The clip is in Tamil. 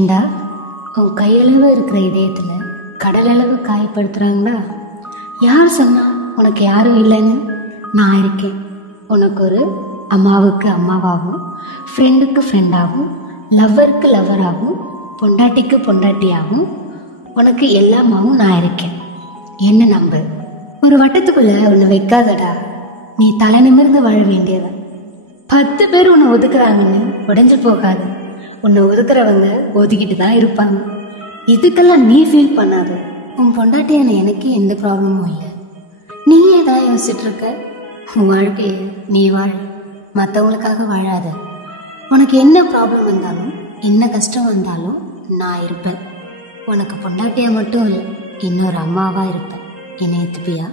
ஏண்டா உன் கையளவு இருக்கிற இதயத்தில் கடலளவு காயப்படுத்துகிறாங்களா? யார் சொன்னா உனக்கு யாரும் இல்லைன்னு? நான் இருக்கேன். உனக்கு ஒரு அம்மாவுக்கு அம்மாவாகவும், ஃப்ரெண்டுக்கு ஃப்ரெண்டாகவும், லவ்வருக்கு லவ்வராகவும், பொண்டாட்டிக்கு பொண்டாட்டியாகவும், உனக்கு எல்லாமாவும் நான் இருக்கேன். என்ன நம்பு. ஒரு வட்டத்துக்குள்ள உன்னை வைக்காதடா. நீ தலை நிமிர்ந்து வாழ வேண்டியவன். 10 பேர் உன்னை ஒதுக்குறாங்கன்னு உடைஞ்சு போகாது. உன்னை ஒதுக்குறவங்க ஒதுக்கிட்டு தான் இருப்பாங்க. இதுக்கெல்லாம் நீ ஃபீல் பண்ணாத. உன் பொண்டாட்டியான எனக்கு எந்த ப்ராப்ளமும் இல்லை. நீ ஏதாவது யோசிச்சுட்டு இருக்க? உன் வாழ்க்கையை நீ வாழ, மற்றவங்களுக்காக வாழாத. உனக்கு என்ன ப்ராப்ளம் வந்தாலும், என்ன கஷ்டம் வந்தாலும் நான் இருப்பேன். உனக்கு பொண்டாட்டியா மட்டும் இல்லை, இன்னொரு அம்மாவா இருப்பேன். என்னை ஏத்துப்பியா?